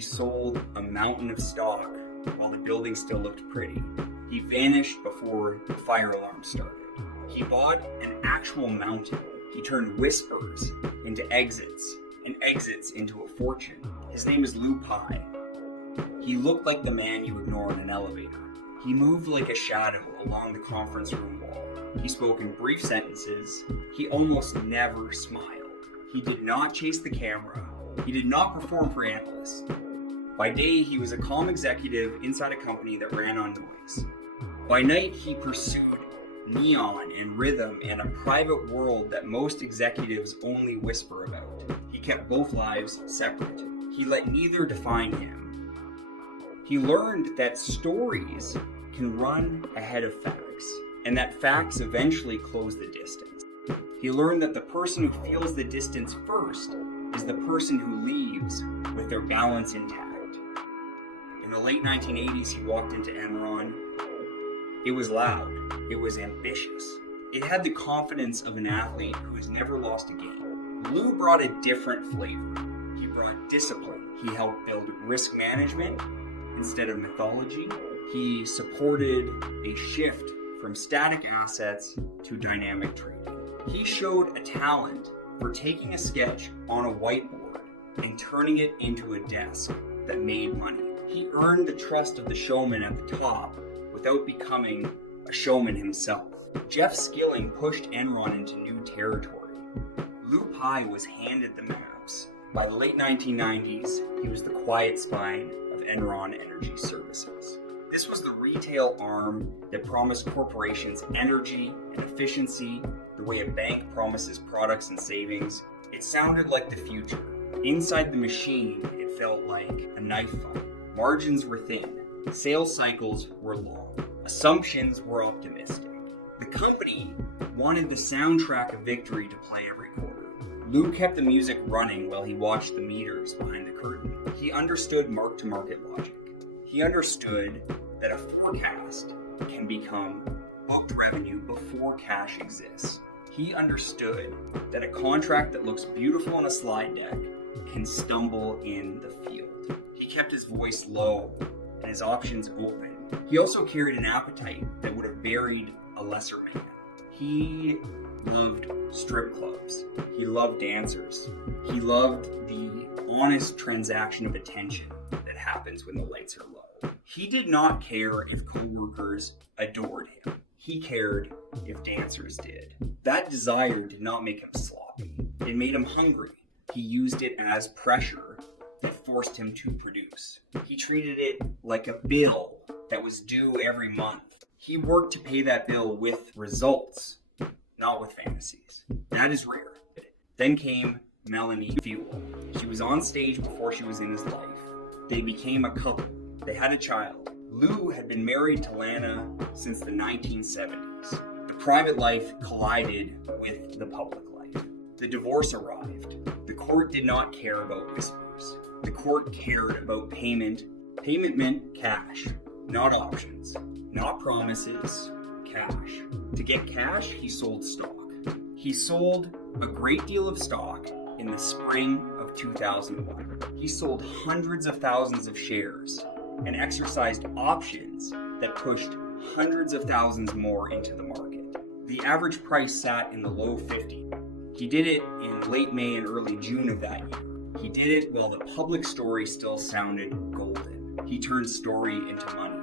He sold a mountain of stock while the building still looked pretty. He vanished before the fire alarm started. He bought an actual mountain. He turned whispers into exits and exits into a fortune. His name is Lou Pai. He looked like the man you ignore in an elevator. He moved like a shadow along the conference room wall. He spoke in brief sentences. He almost never smiled. He did not chase the camera. He did not perform for analysts. By day, he was a calm executive inside a company that ran on noise. By night, he pursued neon and rhythm and a private world that most executives only whisper about. He kept both lives separate. He let neither define him. He learned that stories can run ahead of facts, and that facts eventually close the distance. He learned that the person who feels the distance first is the person who leaves with their balance intact. In the late 1980s, he walked into Enron. It was loud. It was ambitious. It had the confidence of an athlete who has never lost a game. Lou brought a different flavor. He brought discipline. He helped build risk management instead of mythology. He supported a shift from static assets to dynamic trading. He showed a talent for taking a sketch on a whiteboard and turning it into a desk that made money. He earned the trust of the showman at the top without becoming a showman himself. Jeff Skilling pushed Enron into new territory. Lou Pai was handed the mouse. By the late 1990s, he was the quiet spine of Enron Energy Services. This was the retail arm that promised corporations energy and efficiency the way a bank promises products and savings. It sounded like the future. Inside the machine, it felt like a knife fight. Margins were thin. Sales cycles were long. Assumptions were optimistic. The company wanted the soundtrack of victory to play every quarter. Lou kept the music running while he watched the meters behind the curtain. He understood mark-to-market logic. He understood that a forecast can become booked revenue before cash exists. He understood that a contract that looks beautiful on a slide deck can stumble in the field. He kept his voice low and his options open. He also carried an appetite that would have buried a lesser man. He loved strip clubs. He loved dancers. He loved the honest transaction of attention that happens when the lights are low. He did not care if coworkers adored him. He cared if dancers did. That desire did not make him sloppy. It made him hungry. He used it as pressure that forced him to produce. He treated it like a bill that was due every month. He worked to pay that bill with results, not with fantasies. That is rare. Then came Melanie Fuel. She was on stage before she was in his life. They became a couple. They had a child. Lou had been married to Lana since the 1970s. The private life collided with the public life. The divorce arrived. The court did not care about whispers. The court cared about payment. Payment meant cash, not options, not promises, cash. To get cash, he sold stock. He sold a great deal of stock in the spring of 2001. He sold hundreds of thousands of shares and exercised options that pushed hundreds of thousands more into the market. The average price sat in the low 50s. He did it in late May and early June of that year. He did it while the public story still sounded golden. He turned story into money.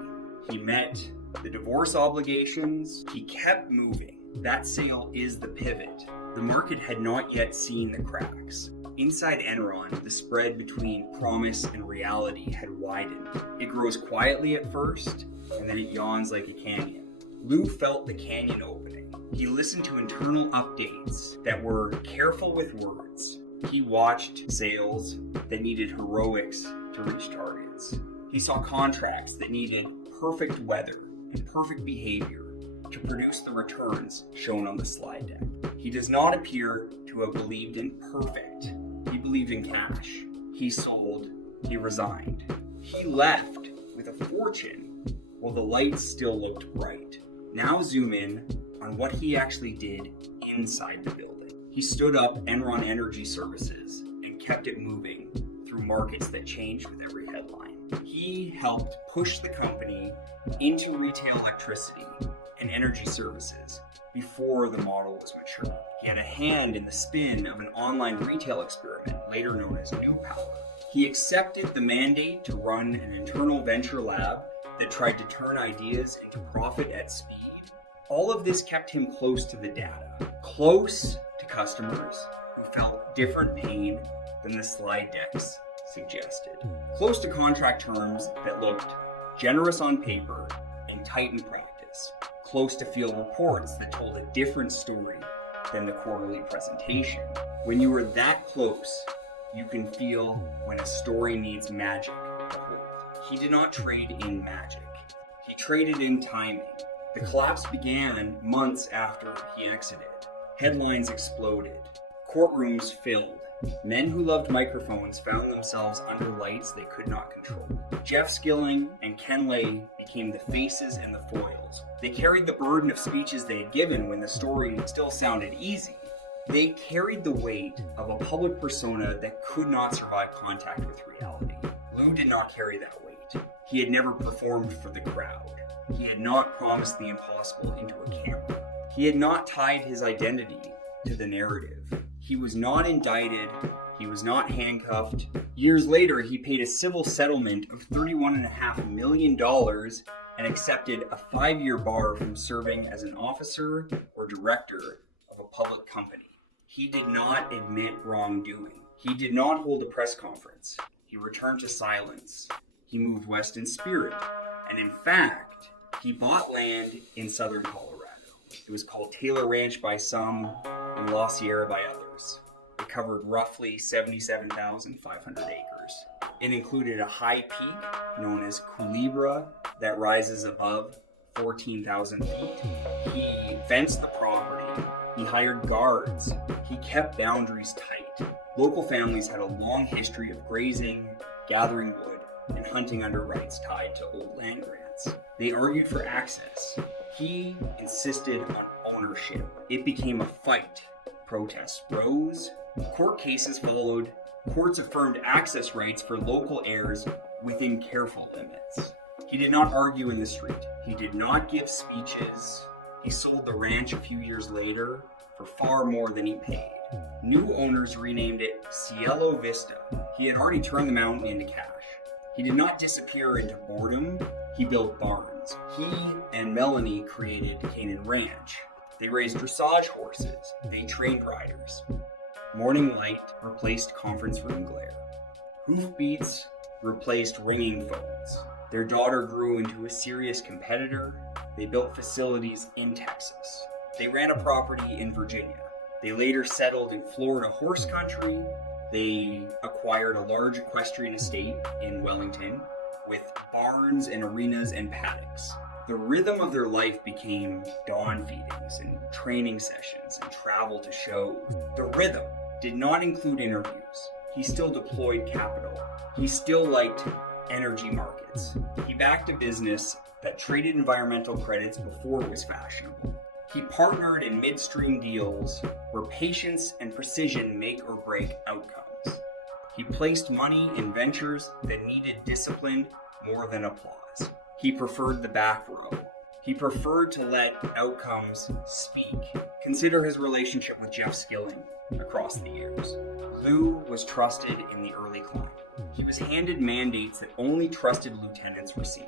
He met the divorce obligations. He kept moving. That sale is the pivot. The market had not yet seen the cracks. Inside Enron, the spread between promise and reality had widened. It grows quietly at first, and then it yawns like a canyon. Lou felt the canyon opening. He listened to internal updates that were careful with words. He watched sales that needed heroics to reach targets. He saw contracts that needed perfect weather and perfect behavior to produce the returns shown on the slide deck. He does not appear to have believed in perfect. He believed in cash. He sold. He resigned. He left with a fortune while the lights still looked bright. Now zoom in on what he actually did inside the building. He stood up Enron Energy Services and kept it moving through through markets that changed with every headline. He helped push the company into retail electricity and energy services before the model was mature. He had a hand in the spin of an online retail experiment, later known as Lou Pai. He accepted the mandate to run an internal venture lab that tried to turn ideas into profit at speed. All of this kept him close to the data, close to customers who felt different pain than the slide decks suggested, close to contract terms that looked generous on paper and tight in practice, close to field reports that told a different story than the quarterly presentation. When you are that close, you can feel when a story needs magic to hold. He did not trade in magic. He traded in timing. The collapse began months after he exited. Headlines exploded. Courtrooms filled. Men who loved microphones found themselves under lights they could not control. Jeff Skilling and Ken Lay became the faces and the foils. They carried the burden of speeches they had given when the story still sounded easy. They carried the weight of a public persona that could not survive contact with reality. Lou did not carry that weight. He had never performed for the crowd. He had not promised the impossible into a camera. He had not tied his identity to the narrative. He was not indicted. He was not handcuffed. Years later, he paid a civil settlement of $31.5 million and accepted a 5-year bar from serving as an officer or director of a public company. He did not admit wrongdoing. He did not hold a press conference. He returned to silence. He moved west in spirit. And in fact, he bought land in southern Colorado. It was called Taylor Ranch by some and La Sierra by others. It covered roughly 77,500 acres. It included a high peak known as Culebra that rises above 14,000 feet. He fenced the property. He hired guards. He kept boundaries tight. Local families had a long history of grazing, gathering wood, and hunting under rights tied to old land grants. They argued for access. He insisted on ownership. It became a fight. Protests rose. Court cases followed. Courts affirmed access rights for local heirs within careful limits. He did not argue in the street. He did not give speeches. He sold the ranch a few years later for far more than he paid. New owners renamed it Cielo Vista. He had already turned the mountain into cash. He did not disappear into boredom. He built barns. He and Melanie created Canaan Ranch. They raised dressage horses. They trained riders. Morning light replaced conference room glare. Hoofbeats replaced ringing phones. Their daughter grew into a serious competitor. They built facilities in Texas. They ran a property in Virginia. They later settled in Florida horse country. They acquired a large equestrian estate in Wellington with barns and arenas and paddocks. The rhythm of their life became dawn feedings and training sessions and travel to shows. The rhythm did not include interviews. He still deployed capital. He still liked energy markets. He backed a business that traded environmental credits before it was fashionable. He partnered in midstream deals where patience and precision make or break outcomes. He placed money in ventures that needed discipline more than applause. He preferred the back row. He preferred to let outcomes speak. Consider his relationship with Jeff Skilling across the years. Lou was trusted in the early climb. He was handed mandates that only trusted lieutenants receive.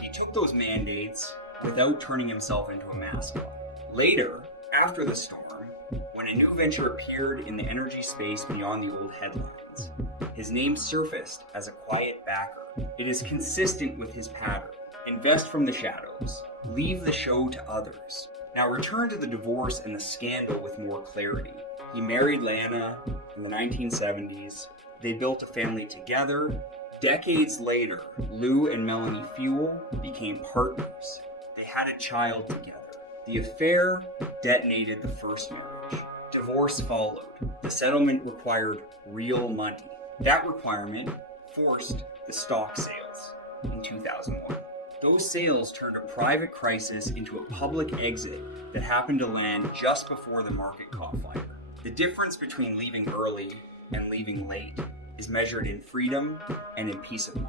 He took those mandates without turning himself into a mascot. Later, after the storm, when a new venture appeared in the energy space beyond the old headlines, his name surfaced as a quiet backer. It is consistent with his pattern. Invest from the shadows. Leave the show to others. Now return to the divorce and the scandal with more clarity. He married Lana in the 1970s. They built a family together. Decades later, Lou and Melanie Fuel became partners. They had a child together. The affair detonated the first marriage. Divorce followed. The settlement required real money. That requirement forced the stock sales in 2001. Those sales turned a private crisis into a public exit that happened to land just before the market caught fire. The difference between leaving early and leaving late is measured in freedom and in peace of mind.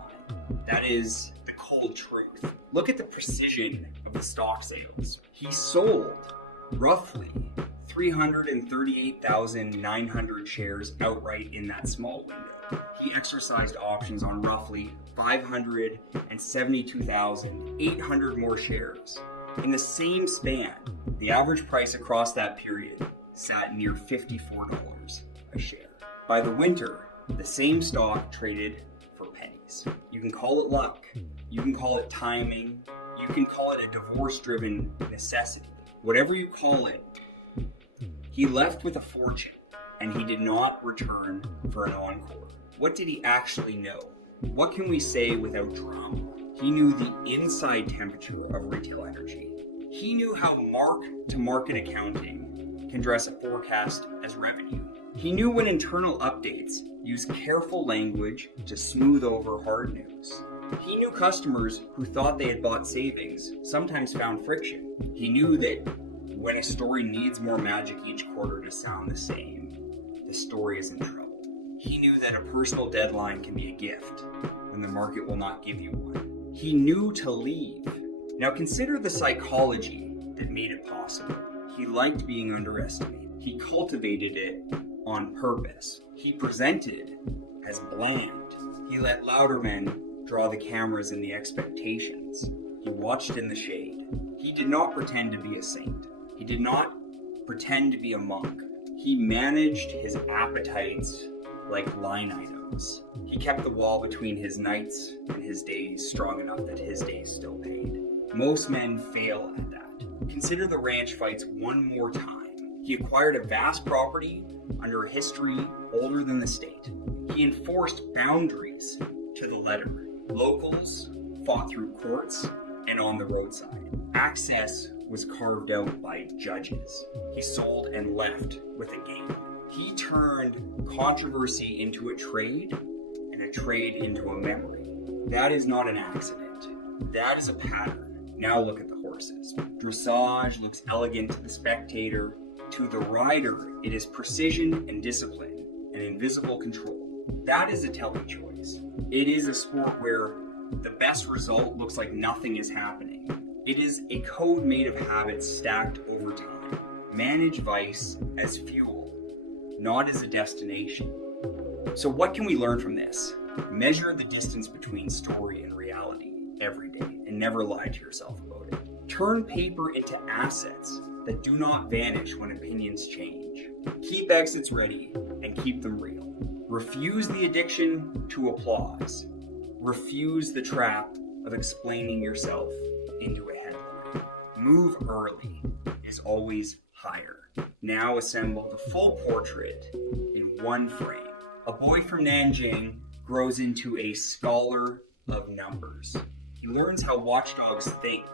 That is the cold truth. Look at the precision of the stock sales. He sold roughly 338,900 shares outright in that small window. He exercised options on roughly 572,800 more shares. In the same span, the average price across that period sat near $54 a share. By the winter, the same stock traded for pennies. You can call it luck, you can call it timing, you can call it a divorce-driven necessity. Whatever you call it, he left with a fortune, and he did not return for an encore. What did he actually know? What can we say without drama? He knew the inside temperature of retail energy. He knew how mark-to-market accounting can dress a forecast as revenue. He knew when internal updates use careful language to smooth over hard news. He knew customers who thought they had bought savings sometimes found friction. He knew that when a story needs more magic each quarter to sound the same, the story is in trouble. He knew that a personal deadline can be a gift when the market will not give you one. He knew to leave. Now consider the psychology that made it possible. He liked being underestimated. He cultivated it on purpose. He presented as bland. He let louder men draw the cameras and the expectations. He watched in the shade. He did not pretend to be a saint. He did not pretend to be a monk. He managed his appetites like line items. He kept the wall between his nights and his days strong enough that his days still paid. Most men fail at that. Consider the ranch fights one more time. He acquired a vast property under a history older than the state. He enforced boundaries to the letter. Locals fought through courts and on the roadside. Access was carved out by judges. He sold and left with a gain. He turned controversy into a trade and a trade into a memory. That is not an accident. That is a pattern. Now look at the horses. Dressage looks elegant to the spectator. To the rider, it is precision and discipline and invisible control. That is a telling choice. It is a sport where the best result looks like nothing is happening. It is a code made of habits stacked over time. Manage vice as fuel, not as a destination. So what can we learn from this? Measure the distance between story and reality every day and never lie to yourself about it. Turn paper into assets that do not vanish when opinions change. Keep exits ready and keep them real. Refuse the addiction to applause. Refuse the trap of explaining yourself into a headline. Move early is always higher. Now assemble the full portrait in one frame. A boy from Nanjing grows into a scholar of numbers. He learns how watchdogs think.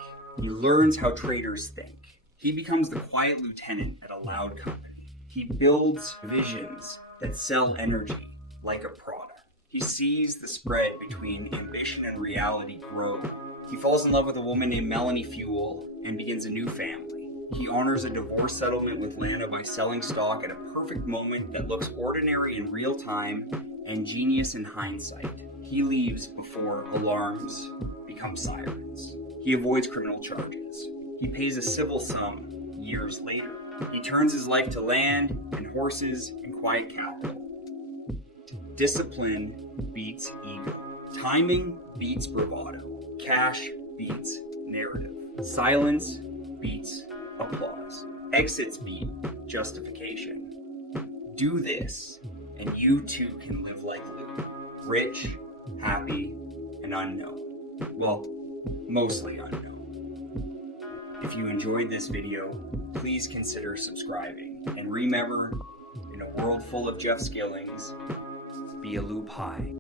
He learns how traders think. He becomes the quiet lieutenant at a loud company. He builds visions that sell energy like a product. He sees the spread between ambition and reality grow. He falls in love with a woman named Melanie Fuel and begins a new family. He honors a divorce settlement with Lana by selling stock at a perfect moment that looks ordinary in real time and genius in hindsight. He leaves before alarms become sirens. He avoids criminal charges. He pays a civil sum years later. He turns his life to land and horses and quiet capital. Discipline beats ego. Timing beats bravado. Cash beats narrative. Silence beats applause. Exits beat justification. Do this, and you too can live like Lou. Rich, happy, and unknown. Well, mostly unknown. If you enjoyed this video, please consider subscribing. And remember, in a world full of Jeff Skillings, be a Lou Pai.